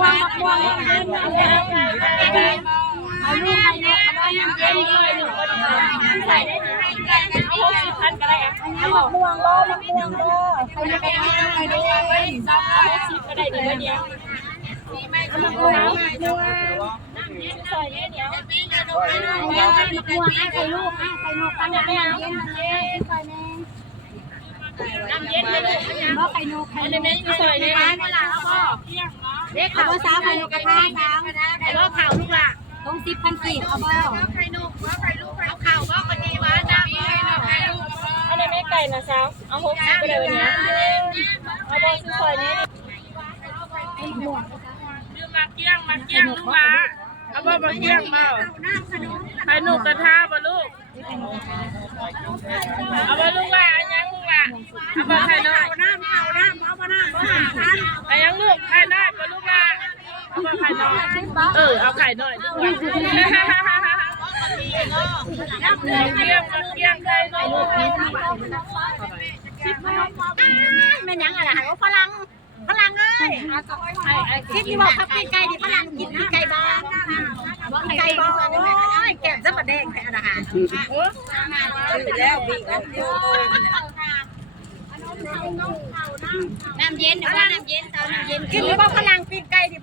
ม่วงเอาลูกไปเนี่ยเอาน้ำเย็นเลยหนูก็ใส่ได้เลยเอา60,000ก็ได้เอามะม่วงบ่ใครจะไปดูไว้20ก็ได้เดี๋ยวเดียวมะม่วงใส่เนี่ยเดี๋ยวมะม่วงให้ใครลูกให้ใครนกกันนะน้ำเย็นใส่แน่น้ำเย็นเลยบ่ไข่นกไข่ในแม่ก็ใส่เนี่ยเวลาเอาบ่เด็กเอาสาวไข่นกกระทะสาวไข่นกข่าวลูกล่ะต้อง10,000กีบเอาบ่ไข่นกว่าไข่ลูกเอาข่าวบ่คนนี้ว่าน้ำไข่ลูกอันนี้ไม่ไก่นะสาวเอา60ไปเลยวันนี้เอาบ่ซื้อซอยนี้ดื่มมาเกี้ยงลูกหลานเอาบ่มาเกี้ยงบ่ไข่นกกระทะบ่ลูกเอาบ่ลูกล่ะอันยังลูกล่ะเอาบ่ไข่นกเอาน้ำเอาบ่น้ำอันยังลูกไข่น้อยบ่ลูกล่ะเอาบ่ไข่น้อยเอาไข่น้อยลูกล่ะเกี้ยงไข่น้อยเป็นยังอะไรหาฝรั่งเอ้ยคิดที่บอกเขากินไก่ดิฝรั่งกินไก่บ้าไก่บ้าโอ้ยแก่จะมาแดงแค่อาหารไปแล้วบีบน้ำเย็นเดี๋ยวว่าน้ำเย็นกินหรือว่าฝรั่งกินไก่ดิ